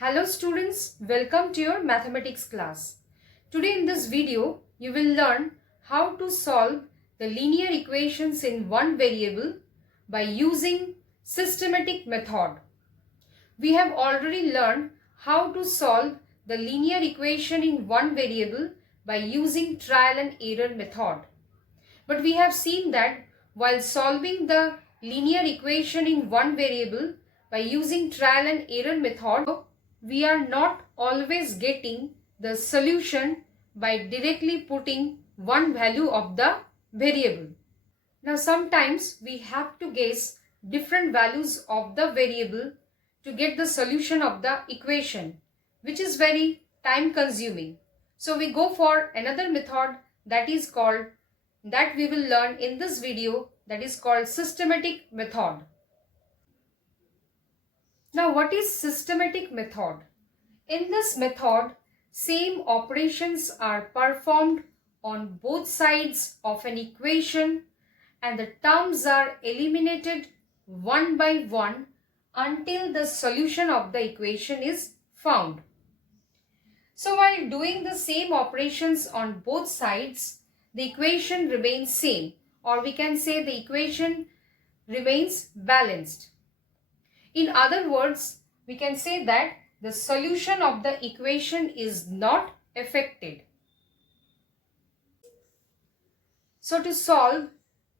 Hello students, welcome to your mathematics class. Today in this video, you will learn how to solve the linear equations in one variable by using systematic method. We have already learned how to solve the linear equation in one variable by using trial and error method. But we have seen that while solving the linear equation in one variable by using trial and error method, we are not always getting the solution by directly putting one value of the variable. Now sometimes we have to guess different values of the variable to get the solution of the equation, which is very time consuming. So we go for another method that we will learn in this video, that is called systematic method. Now what is systematic method? In this method, same operations are performed on both sides of an equation and the terms are eliminated one by one until the solution of the equation is found. So while doing the same operations on both sides, the equation remains same, or we can say the equation remains balanced. In other words, we can say that the solution of the equation is not affected. So to solve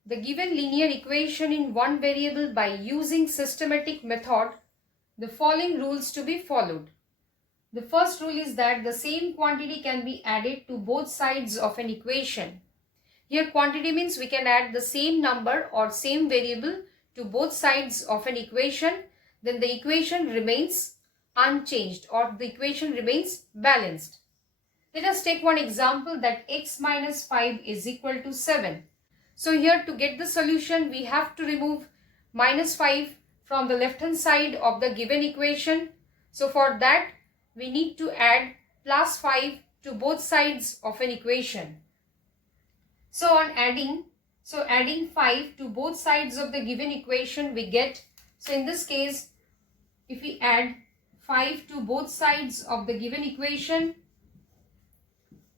the given linear equation in one variable by using systematic method, the following rules to be followed. The first rule is that the same quantity can be added to both sides of an equation. Here quantity means we can add the same number or same variable to both sides of an equation, then the equation remains unchanged or the equation remains balanced. Let us take one example that x minus 5 is equal to 7. So here to get the solution we have to remove minus 5 from the left hand side of the given equation. So for that we need to add plus 5 to both sides of an equation. So adding 5 to both sides of the given equation we get, so in this case if we add 5 to both sides of the given equation,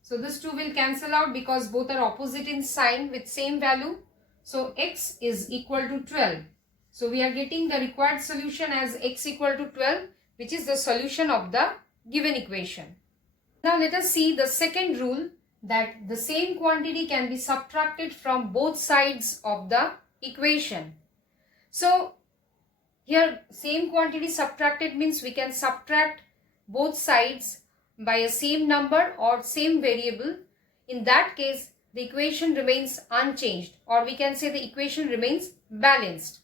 so this 2 will cancel out because both are opposite in sign with same value. So x is equal to 12. So we are getting the required solution as x equal to 12, which is the solution of the given equation. Now let us see the second rule, that the same quantity can be subtracted from both sides of the equation. So here same quantity subtracted means we can subtract both sides by a same number or same variable. In that case the equation remains unchanged, or we can say the equation remains balanced.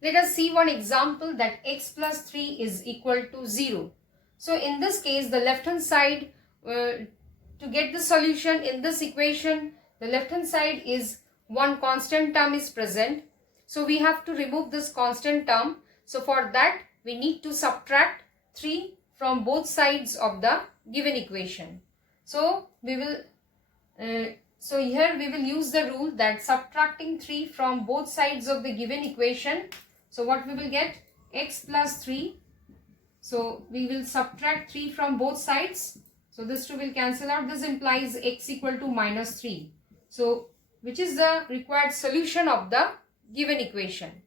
Let us see one example that x plus 3 is equal to 0. So in this case the left hand side, to get the solution in this equation, the left hand side is one constant term is present. So we have to remove this constant term. So for that we need to subtract 3 from both sides of the given equation. So here we will use the rule that subtracting 3 from both sides of the given equation. So what we will get? X plus 3. So we will subtract 3 from both sides. So this 2 will cancel out. This implies x equal to minus 3. So which is the required solution of the given equation.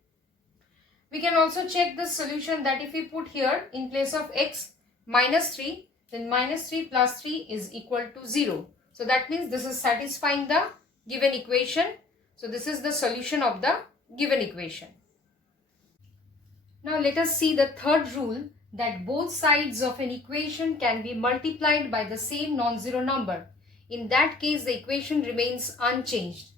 We can also check the solution that if we put here in place of x minus 3, then minus 3 plus 3 is equal to 0. So that means this is satisfying the given equation. So this is the solution of the given equation. Now let us see the third rule, that both sides of an equation can be multiplied by the same non-zero number. In that case the equation remains unchanged.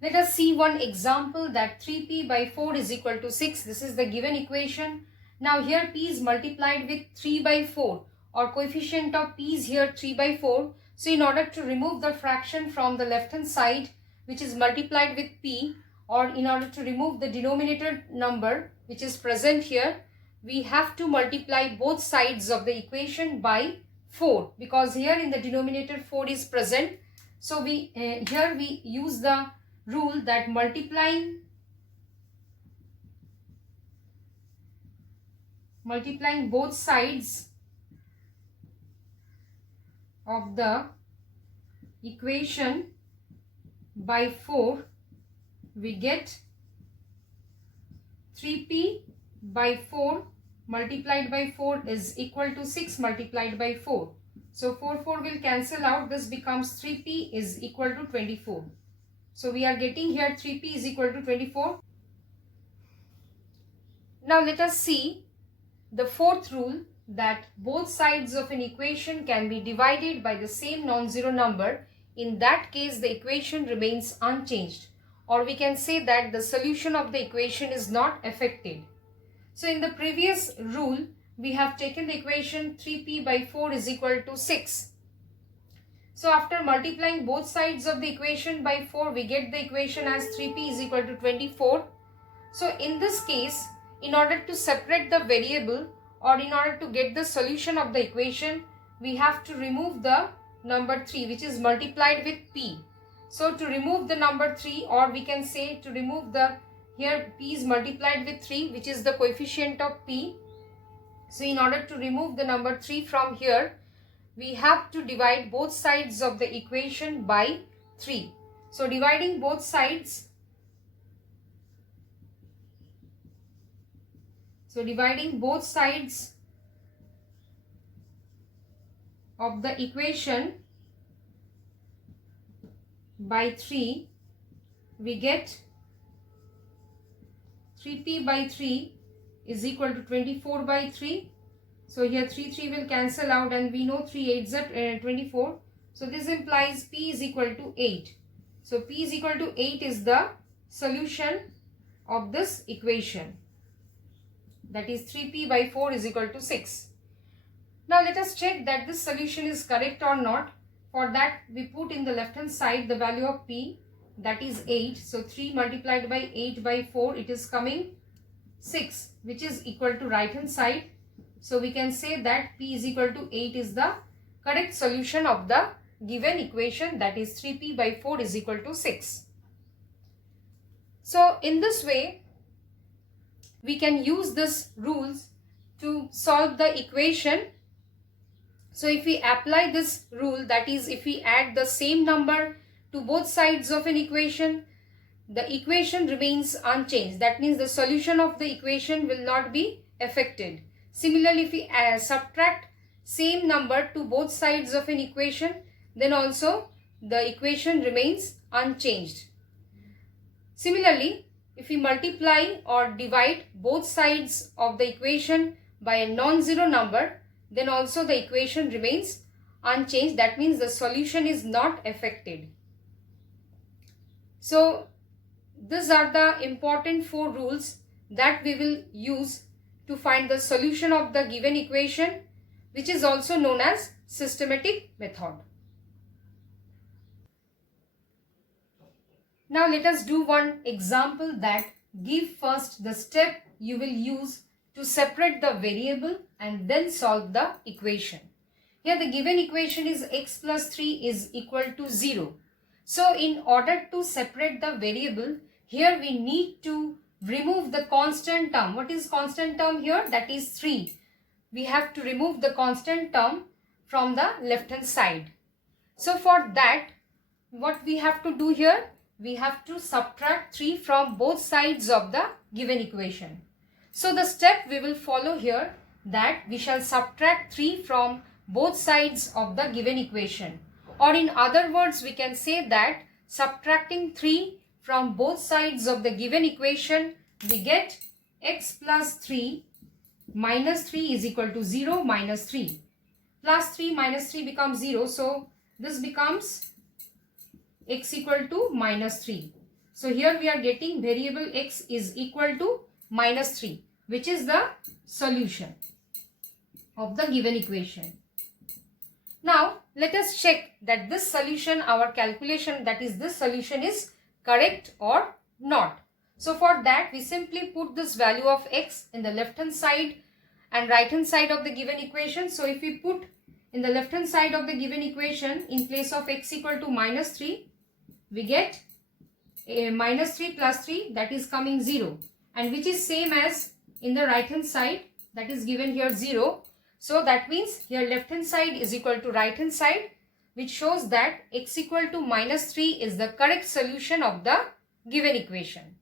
Let us see one example that 3p by 4 is equal to 6. This is the given equation. Now here p is multiplied with 3 by 4, or coefficient of p is here 3 by 4. So in order to remove the fraction from the left hand side which is multiplied with p, or in order to remove the denominator number which is present here, we have to multiply both sides of the equation by 4, because here in the denominator 4 is present. So here we use the rule that multiplying multiplying both sides of the equation by 4, we get 3p by 4 multiplied by 4 is equal to 6 multiplied by 4. So 4 will cancel out. This becomes 3p is equal to 24. So we are getting here 3p is equal to 24. Now let us see the fourth rule, that both sides of an equation can be divided by the same non-zero number. In that case, the equation remains unchanged, or we can say that the solution of the equation is not affected. So in the previous rule, we have taken the equation 3p by 4 is equal to 6. So after multiplying both sides of the equation by 4, we get the equation as 3p is equal to 24. So in this case, in order to separate the variable, or in order to get the solution of the equation, we have to remove the number 3, which is multiplied with p. So to remove the number 3, or we can say to remove the, here p is multiplied with 3, which is the coefficient of p. So in order to remove the number 3 from here, we have to divide both sides of the equation by 3. So dividing both sides, of the equation by 3, we get 3p by 3 is equal to 24 by 3. So here 3 will cancel out, and we know 3 8s are 24. So this implies p is equal to 8. So p is equal to 8 is the solution of this equation. That is 3p by 4 is equal to 6. Now let us check that this solution is correct or not. For that, we put in the left hand side the value of p, that is 8. So 3 multiplied by 8 by 4, it is coming 6, which is equal to right hand side. So we can say that p is equal to 8 is the correct solution of the given equation, that is 3p by 4 is equal to 6. So in this way, we can use this rules to solve the equation. So if we apply this rule, that is if we add the same number to both sides of an equation, the equation remains unchanged. That means the solution of the equation will not be affected. Similarly, if we subtract same number to both sides of an equation, then also the equation remains unchanged. Similarly, if we multiply or divide both sides of the equation by a non-zero number, then also the equation remains unchanged. That means the solution is not affected. So these are the important 4 rules that we will use to find the solution of the given equation, which is also known as systematic method. Now let us do one example that give first the step you will use to separate the variable and then solve the equation. Here the given equation is x plus 3 is equal to 0. So in order to separate the variable, here we need to remove the constant term. What is constant term here? That is 3. We have to remove the constant term from the left hand side. So for that, what we have to do here? We have to subtract 3 from both sides of the given equation. So the step we will follow here, that we shall subtract 3 from both sides of the given equation. Or in other words, we can say that subtracting 3 from both sides of the given equation, we get x plus 3 minus 3 is equal to 0 minus 3. Plus 3 minus 3 becomes 0. So this becomes x equal to minus 3. So here we are getting variable x is equal to minus 3, which is the solution of the given equation. Now let us check that this solution, our calculation, that is this solution is correct or not. So for that, we simply put this value of x in the left hand side and right hand side of the given equation. So if we put in the left hand side of the given equation, in place of x equal to minus 3, we get a minus 3 plus 3, that is coming 0, and which is same as in the right hand side. that is given here 0. So that means here left hand side is equal to right hand side, which shows that x equal to -3 is the correct solution of the given equation.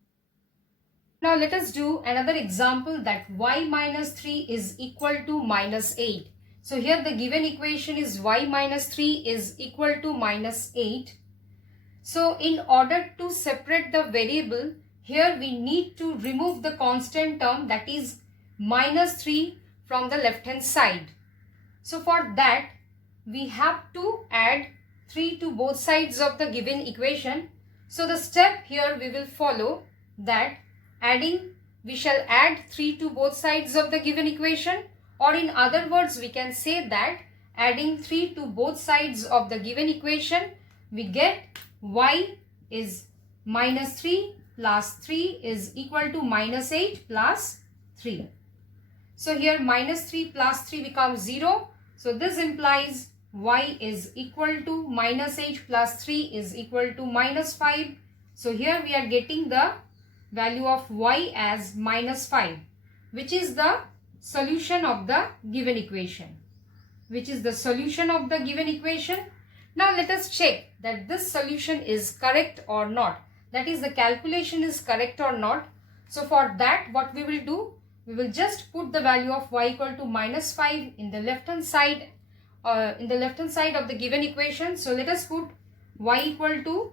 Now let us do another example, that y -3 is equal to -8. So here the given equation is y -3 is equal to -8. So in order to separate the variable, here we need to remove the constant term, that is -3, from the left hand side. So for that we have to add 3 to both sides of the given equation. So the step here we will follow, that we shall add 3 to both sides of the given equation, or in other words we can say that adding 3 to both sides of the given equation, we get y is -3 plus 3 is equal to -8 plus 3. So here -3 plus 3 becomes 0. So this implies y is equal to -8 plus 3 is equal to -5. So here we are getting the value of y as -5, which is the solution of the given equation. Now let us check that this solution is correct or not. That is, the calculation is correct or not. So for that what we will do, we will just put the value of y equal to -5 in the left hand side of the given equation. So let us put y equal to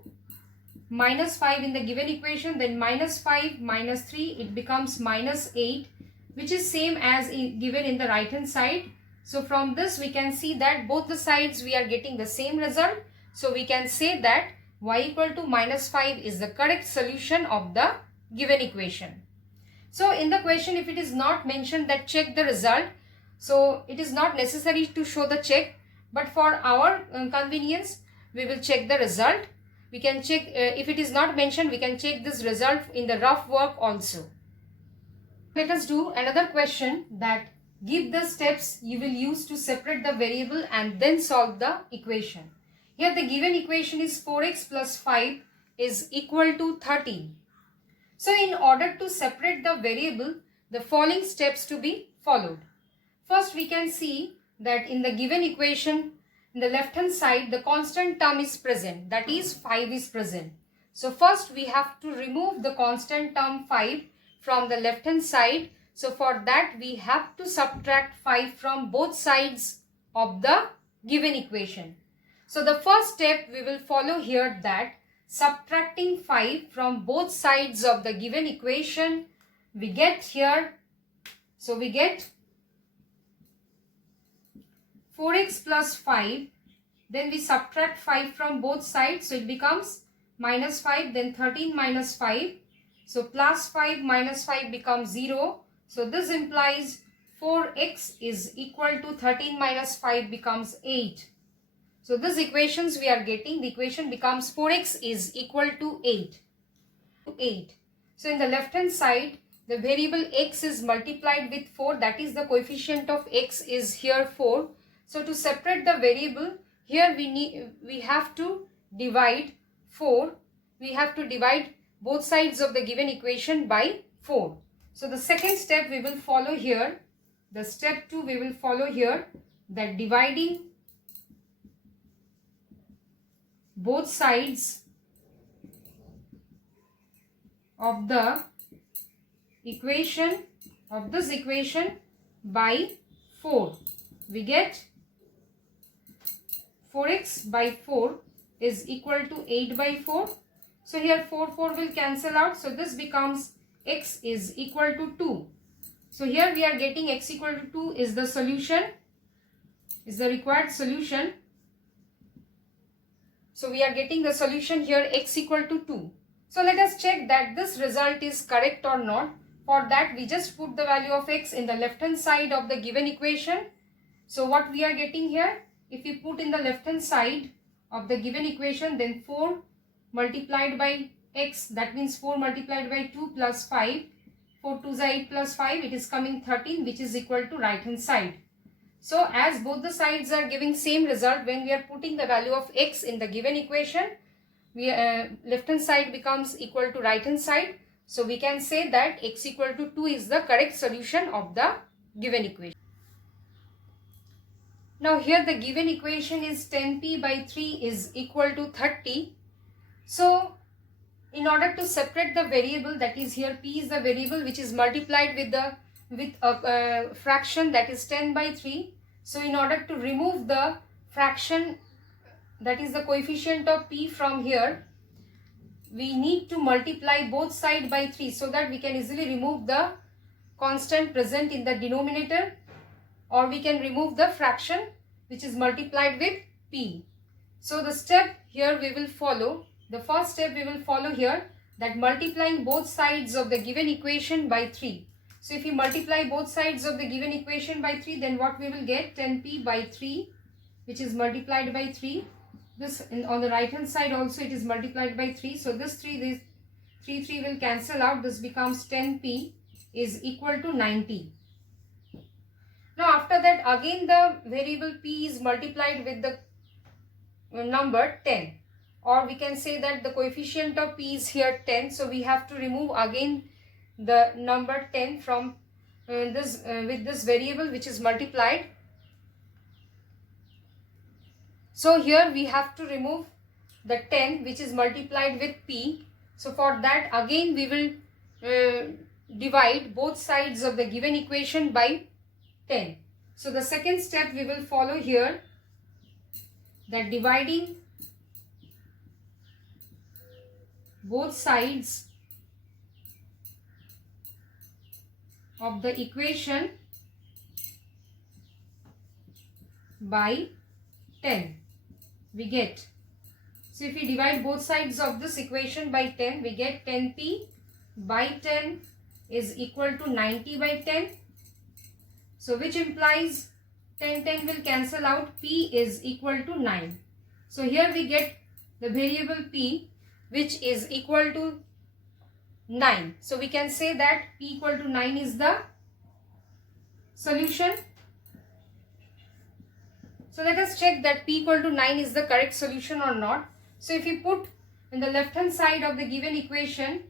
-5 in the given equation, then -5 minus 3, it becomes -8, which is same as given in the right hand side. So from this we can see that both the sides we are getting the same result. So we can say that y equal to -5 is the correct solution of the given equation. So in the question, if it is not mentioned that check the result, so it is not necessary to show the check, but for our convenience we will check the result. We can check, if it is not mentioned, we can check this result in the rough work also. Let us do another question, that give the steps you will use to separate the variable and then solve the equation. Here the given equation is 4x plus 5 is equal to 13. So in order to separate the variable, the following steps to be followed. First we can see that in the given equation, in the left hand side, the constant term is present, that is 5 is present. So first we have to remove the constant term 5 from the left hand side. So for that we have to subtract 5 from both sides of the given equation. So the first step we will follow here, that subtracting 5 from both sides of the given equation, we get here, so we get 4x plus 5, then we subtract 5 from both sides, so it becomes -5, then 13 minus 5, so plus 5 minus 5 becomes 0. So this implies 4x is equal to 13 minus 5 becomes 8. So this equations we are getting, the equation becomes 4x is equal to 8. So in the left hand side, the variable x is multiplied with 4, that is the coefficient of x is here 4. So to separate the variable, here we have to divide 4. We have to divide both sides of the given equation by 4. So the second step we will follow here, the step 2 we will follow here, that dividing both sides of the equation, of this equation, by 4. We get 4x by 4 is equal to 8 by 4. So here 4 will cancel out. So this becomes x is equal to 2. So here we are getting x equal to 2 is the solution, is the required solution. So we are getting the solution here, x equal to 2. So let us check that this result is correct or not. For that we just put the value of x in the left hand side of the given equation. So what we are getting here, if we put in the left hand side of the given equation, then 4 multiplied by x, that means 4 multiplied by 2 plus 5, 4 2 is 8 plus 5, it is coming 13, which is equal to right hand side. So as both the sides are giving same result, when we are putting the value of x in the given equation, we left hand side becomes equal to right hand side. So we can say that x equal to 2 is the correct solution of the given equation. Now here the given equation is 10p by 3 is equal to 30. So in order to separate the variable, that is here p is the variable which is multiplied with a fraction, that is 10 by 3. So in order to remove the fraction, that is the coefficient of p from here, we need to multiply both sides by 3 so that we can easily remove the constant present in the denominator, or we can remove the fraction which is multiplied with p. So the step here we will follow, the first step we will follow here, that multiplying both sides of the given equation by 3. So if you multiply both sides of the given equation by 3, then what we will get? 10p by 3, which is multiplied by 3. This on the right hand side also it is multiplied by 3. So this 3 will cancel out. This becomes 10p is equal to 90. Now after that again the variable p is multiplied with the number 10. Or we can say that the coefficient of p is here 10. So we have to remove again the number 10 from with this variable which is multiplied. So here we have to remove the 10 which is multiplied with p. So for that again we will divide both sides of the given equation by 10. So the second step we will follow here, that dividing both sides of the equation by 10 we get. So if we divide both sides of this equation by 10, we get 10p by 10 is equal to 90 by 10. So which implies 10 will cancel out, p is equal to 9. So here we get the variable p which is equal to 9. So we can say that p equal to 9 is the solution. So let us check that p equal to 9 is the correct solution or not. So if you put in the left hand side of the given equation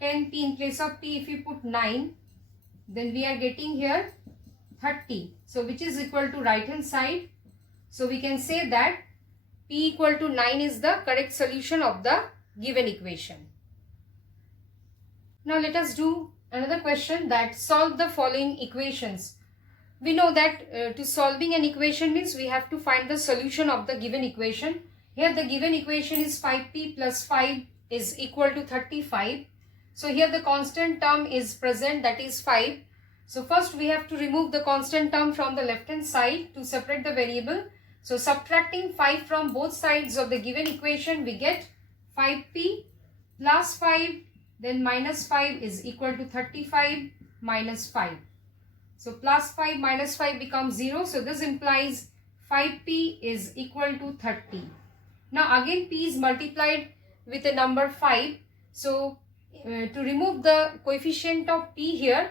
10p in place of p, if you put 9, then we are getting here 30. So which is equal to right hand side. So we can say that p equal to 9 is the correct solution of the given equation. Now let us do another question, that solve the following equations. We know that to solving an equation means we have to find the solution of the given equation. Here the given equation is 5p plus 5 is equal to 35. So here the constant term is present, that is 5. So first we have to remove the constant term from the left hand side to separate the variable. So subtracting 5 from both sides of the given equation, we get 5p plus 5, then minus 5 is equal to 35 minus 5. So plus 5 minus 5 becomes 0. So this implies 5p is equal to 30. Now again p is multiplied with the number 5. So to remove the coefficient of p here,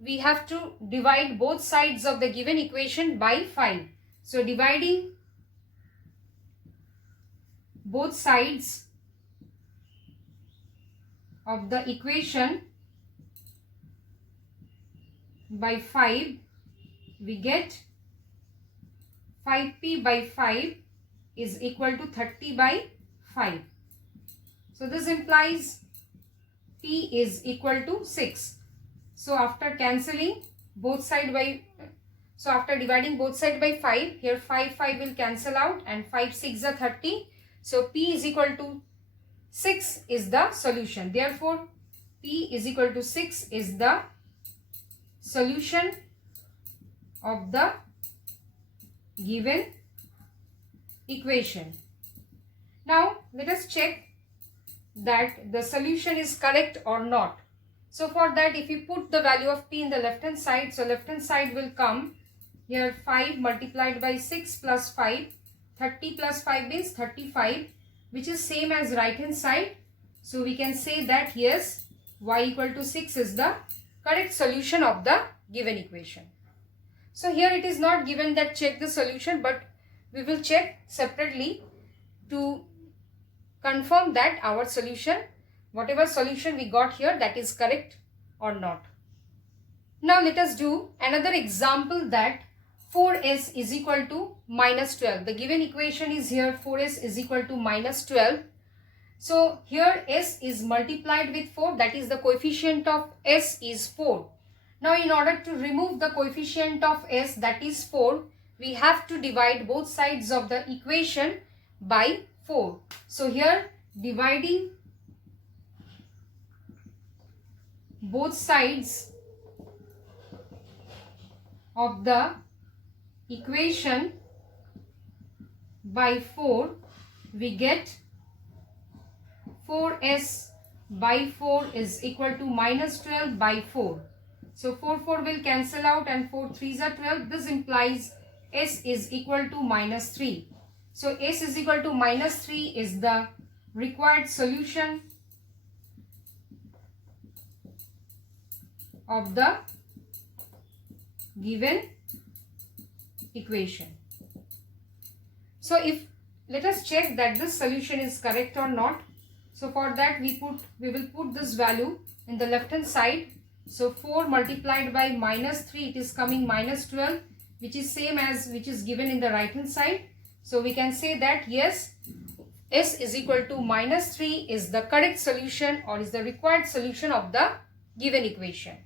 we have to divide both sides of the given equation by 5. So dividing both sides of the equation by 5, we get 5p by 5 is equal to 30 by 5. So this implies p is equal to 6. So after cancelling both sides by, so after dividing both sides by 5, here 5 will cancel out and 5 6 are 30. So p is equal to 6 is the solution. Therefore p is equal to 6 is the solution of the given equation. Now let us check that the solution is correct or not. So for that, if you put the value of p in the left hand side, so left hand side will come here 5 multiplied by 6 plus 5, 30 plus 5 is 35, which is same as right hand side. So we can say that yes, y equal to 6 is the correct solution of the given equation. So here it is not given that check the solution, but we will check separately to confirm that our solution, whatever solution we got here, that is correct or not. Now let us do another example that 4s is equal to minus 12. The given equation is here 4s is equal to minus 12. So here s is multiplied with 4, that is the coefficient of s is 4. Now in order to remove the coefficient of s, that is 4, we have to divide both sides of the equation by 4. So here dividing both sides of the equation by 4, we get 4s by 4 is equal to minus 12 by 4. So 4 will cancel out and 4 3s are 12. This implies s is equal to minus 3. So s is equal to minus 3 is the required solution of the given equation. So let us check that this solution is correct or not. So for that we will put this value in the left hand side. So 4 multiplied by minus 3, it is coming minus 12, which is same as which is given in the right hand side. So we can say that yes, s is equal to minus 3 is the correct solution or is the required solution of the given equation.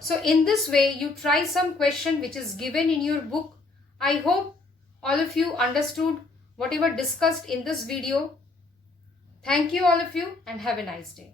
So in this way you try some question which is given in your book. I hope all of you understood whatever discussed in this video. Thank you all of you and have a nice day.